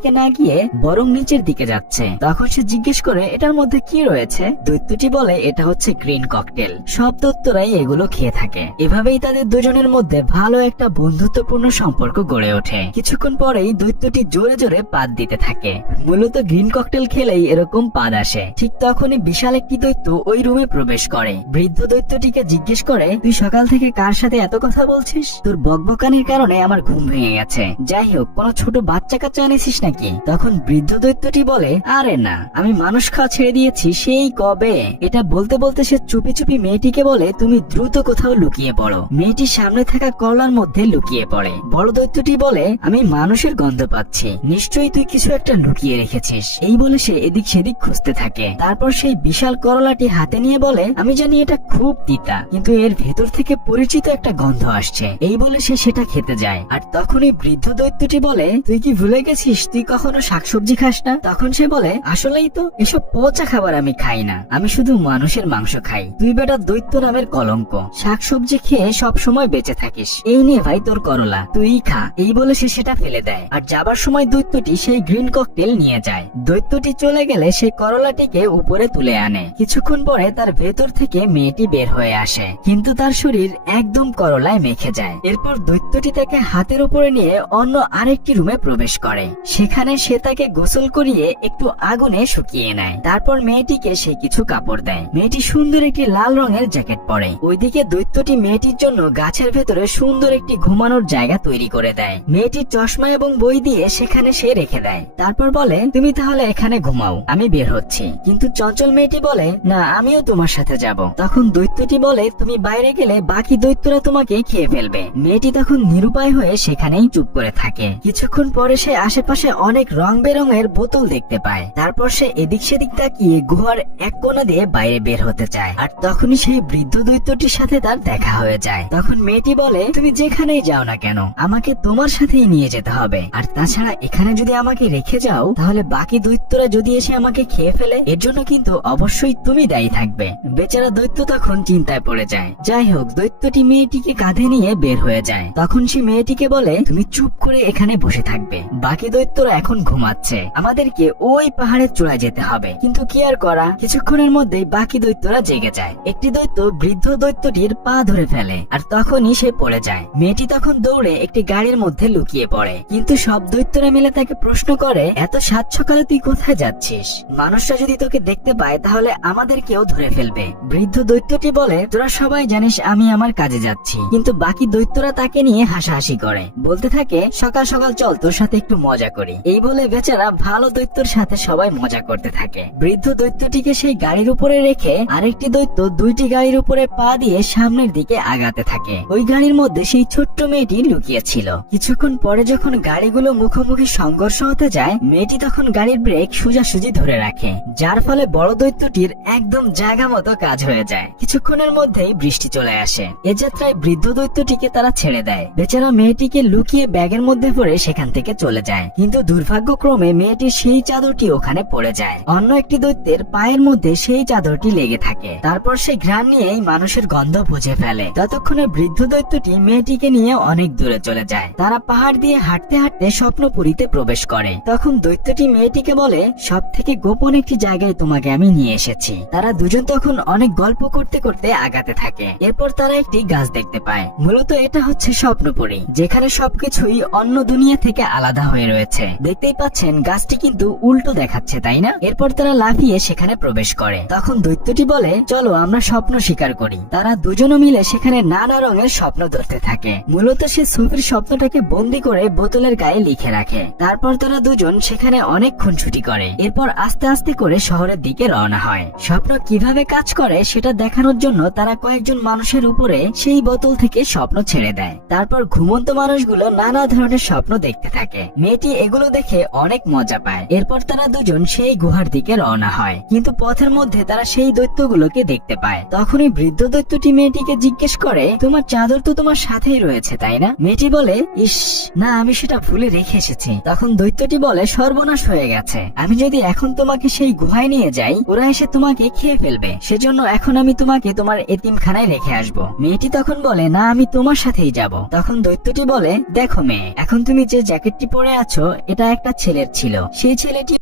দিকে না গিয়ে বরং নিচের দিকে যাচ্ছে। তখন সে জিজ্ঞেস করে এটার মধ্যে কি রয়েছে। দৈত্যটি বলে এটা হচ্ছে গ্রিন ককটেল, সব দৈত্যরাই এগুলো খেয়ে থাকে। এভাবেই তাদের দুজনের মধ্যে ভালো একটা বন্ধুত্বপূর্ণ সম্পর্ক গড়ে ওঠে। কিছুক্ষণ পরেই দৈত্যটি জোরে জোরে পাদ দিতে থাকে। মূলত গ্রিন ককটেল খেলেই এরকম পাদ আসে। ঠিক তখনই বিশাল একটি দৈত্য ওই রুমে প্রবেশ করে। বৃদ্ধ দৈত্যটিকে জিজ্ঞেস করে তুই সকাল থেকে কার সাথে এত কথা বলছিস? তোর বকবকানির কারণে আমার ঘুম ভেঙে গেছে। যাই হোক, কোনো ছোট বাচ্চা কাচ্চা এনেছিস নাকি? তখন বৃদ্ধ দৈত্যটি বলে আরে না, আমি মানুষ খাওয়া ছেড়ে দিয়েছি সেই কবে। এটা বলতে বলতে সে চুপি চুপি মেয়েটিকে বলে তুমি দ্রুত কোথাও লুকিয়ে পড়ো। মেয়েটি সামনে থাকা করলার মধ্যে লুকিয়ে পড়ে। বড় দৈত্যটি বলে আমি মানুষের গন্ধ পাচ্ছি, নিশ্চয়ই তুই কিছু একটা লুকিয়ে রেখেছিস। এই বলে সে এদিক সেদিক খুঁজতে থাকে। তারপর সেই বিশাল করলাটি হাতে নিয়ে বলে আমি জানি এটা খুব তিতা, কিন্তু এর ভেতর থেকে পরিচিত একটা গন্ধ আসছে। এই বলে সে সেটা খেতে যায়। আর তখনই বৃদ্ধ দৈত্যটি বলে তুই কি ভুলে গেছিস তুই কখনো শাকসবজি খাস না? তখন সে বলে আসলেই তো, এসব পচা খাবার আমি খাই না, আমি শুধু মানুষের মাংস খাই। তুই বেটা দৈত্য নামের কলঙ্ক, শাকসবজি খেয়ে সব সময় বেঁচে থাকিস। এই নিয়ে ভাই তোর করলা, তুই খা। এই বলে সে সেটা ফেলে দেয়। আর যাবার সময় দৈত্যটি সেই গ্রিন ককটেল নিয়ে যায়। দৈত্যটি চলে গেলে সেই করলাটিকে উপরে তুলে আনে। কিছুক্ষণ পরে তার ভেতর থেকে মেয়েটি বের হয়ে আসে, কিন্তু তার শরীর একদম করলায় মেখে যায়। এরপর দৈত্যটি তাকে হাতের উপরে নিয়ে অন্য আরেকটি রুমে প্রবেশ করে। সেখানে সে তাকে গোসল করিয়ে একটু আগুনে শুকিয়ে নেয়। তারপর মেয়েটিকে সে কিছু কাপড় দেয়। মেয়েটি সুন্দর একটি লাল রঙের জ্যাকেট পরে। ওইদিকে দৈত্যটি মেয়েটির জন্য গাছের ভেতরে সুন্দর একটি ঘুমানোর জায়গা তৈরি করে দেয়। মেয়েটির চশমা এবং বই দিয়ে সেখানে সে রেখে দেয়। তারপর বলে তুমি তাহলে এখানে ঘুমাও, আমি বের হচ্ছি। কিন্তু চঞ্চল মেয়েটি বলে না, আমিও তোমার সাথে যাব। তখন দৈত্যটি বলে তুমি বাইরে গেলে বাকি দৈত্যরা তোমাকে খেয়ে ফেলবে। মেয়েটি তখন নিরুপায় হয়ে সেখানেই চুপ করে থাকে। কিছুক্ষণ পরে সে আশেপাশে অনেক রং বেরঙের বোতল দেখতে পায়। তারপর সে এদিক সেদিক তাকিয়ে গুহার এক কোণা দিয়ে বাইরে বের হতে চায়। আর তখনই সেই বৃদ্ধ দৈত্যটির সাথে তার দেখা হয়ে যায়। তখন মেয়েটি বলে তুমি যেখানেই যাও না কেন আমাকে তোমার সাথেই নিয়ে যেতে হবে। আর তাছাড়া এখানে যদি আমাকে রেখে যাও তাহলে বাকি দৈত্যরা যদি এসে আমাকে খেয়ে ফেলে এর জন্য কিন্তু অবশ্যই তুমি দায়ী থাকবে। বেচারা দৈত্য তখন চিন্তায় পড়ে যায়। যাই হোক, দৈত্যটি মেয়েটিকে কাঁধে নিয়ে বের হয়ে যায়। তখন সে মেয়েটিকে বলে তুমি চুপ করে এখানে বসে থাকবে, বাকি দৈত্যরা এখন ঘুমাচ্ছে, আমাদেরকে ওই পাহাড়ের চূড়ায় যেতে হবে। কিন্তু কি আর করা, কিছুক্ষণের মধ্যেই বাকি দৈত্যরা জেগে যায়। একটি দৈত্য বৃদ্ধ দৈত্যটির পা ধরে ফেলে আর তখনই সে পড়ে যায়। মেয়েটি তখন দৌড়ে একটি গাড়ির মধ্যে লুকিয়ে পড়ে। কিন্তু সব দৈত্যরা মিলে তাকে প্রশ্ন করে এত সাত সকালে তুই কোথায় যাচ্ছিস? মানুষরা যদি তোকে দেখতে পায় তাহলে আমাদেরকেও ধরে ফেলবে। বৃদ্ধ দৈত্যটি বলে তোরা সবাই জানিস আমি আমার কাজে যাচ্ছি। কিন্তু বাকি দৈত্যরা তাকে নিয়ে হাসাহাসি করে, বলতে থাকে সকাল সকাল চল তোর সাথে একটু মজা করি। এই বলে বেচারা ভালো দৈত্যর সাথে সবাই মজা করতে থাকে। বৃদ্ধ দৈত্যটিকে সেই গাড়ির উপরে রেখে আরেকটি দৈত্য দুইটি গাড়ির উপরে পা দিয়ে সামনের দিকে আগাতে থাকে। ওই গাড়ির মধ্যে সেই ছোট্ট মেয়েটি লুকিয়ে ছিল। কিছুক্ষণ পরে যখন গাড়িগুলো মুখোমুখি সংঘর্ষ হতে যায় মেয়েটি তখন গাড়ির ব্রেক সোজাসুজি ধরে রাখে, যার ফলে বড় দৈত্যটির একদম জায়গা মতো কাজ হয়ে যায়। কিছুক্ষণের মধ্যেই বৃষ্টি চলে আসে। এ যাত্রায় বৃদ্ধ দৈত্যটিকে তারা ছেড়ে দেয়। বেচারা মেয়েটিকে লুকিয়ে ব্যাগের মধ্যে ভরে সেখান থেকে চলে যায়। কিন্তু দুর্ভাগ্যক্রমে মেয়েটির সেই চাদরটি ওখানে পড়ে যায়। অন্য একটি দৈত্যের পায়ের মধ্যে সেই চাদরটি লেগে থাকে। তারপর সে ঘ্রাণ নিয়েই মানুষের গন্ধ বুঝে ফেলে। ততক্ষণে বৃদ্ধ দৈত্যটি মেয়েটিকে নিয়ে অনেক দূরে চলে যায়। তারা পাহাড় দিয়ে হাঁটতে হাঁটতে স্বপ্নপুরীতে প্রবেশ করে। তখন দৈত্যটি মেয়েটিকে বলে সব থেকে গোপন একটি জায়গায় তোমাকে আমি নিয়ে এসেছি। তারা দুজন তখন অনেক গল্প করতে করতে আগাতে থাকে। এরপর তারা একটি গাছ দেখতে পায়। মূলত এটা হচ্ছে স্বপ্নপুরী, যেখানে সবকিছুই অন্য দুনিয়া থেকে আলাদা হয়ে রয়েছে। দেখতেই পাচ্ছেন গাছটি কিন্তু উল্টো দেখাচ্ছে, তাই না? এরপর তারা লাফিয়ে সেখানে প্রবেশ করে। তখন দৈত্যটি বলে চলো আমরা স্বপ্ন শিকার করি। তারা দুজনে মিলে সেখানে নানা রঙের স্বপ্ন ধরতে থাকে। মূলত সে সুফির স্বপ্নটাকে বন্দি করে বোতলের গায়ে লিখে রাখে। তারপর তারা দুজন সেখানে অনেকক্ষণ ছুটি করে। এরপর আস্তে আস্তে করে শহরের দিকে রওনা হয়। স্বপ্ন কিভাবে কাজ করে সেটা দেখানোর জন্য তারা কয়েকজন মানুষের উপরে সেই বোতল থেকে স্বপ্ন ছেড়ে দেয়। তারপর ঘুমন্ত মানুষগুলো নানা ধরনের স্বপ্ন দেখতে থাকে। মেয়েটি এগুলো দেখে অনেক মজা পায়। এরপর তারা দুজন সেই গুহার দিকে রওনা হয়। কিন্তু পথের মধ্যে তারা সেই দৈত্যগুলোকে দেখতে পায়। তখনই বৃদ্ধ দৈত্যটি মেয়েটিকে জিজ্ঞেস করে তোমার চাদর তো তোমার সাথেই রয়েছে তাই না? মেয়েটি বলে ইস না, আমি সেটা ভুলে রেখে এসেছি। তখন দৈত্যটি বলে সর্বনাশ হয়ে গেছে, আমি যদি এখন তোমাকে সেই গুহায় নিয়ে যাই ওরা এসে তোমাকে খেয়ে ফেলবে, সেজন্য এখন আমি তোমাকে তোমার এতিমখানায় রেখে আসবো। মেয়েটি তখন বলে না, আমি তোমার সাথেই যাব। তখন দৈত্যটি বলে দেখো মেয়ে, এখন তুমি যে জ্যাকেটটি পরে আছো এটা একটা ছেলের ছিল। সেই ছেলেটি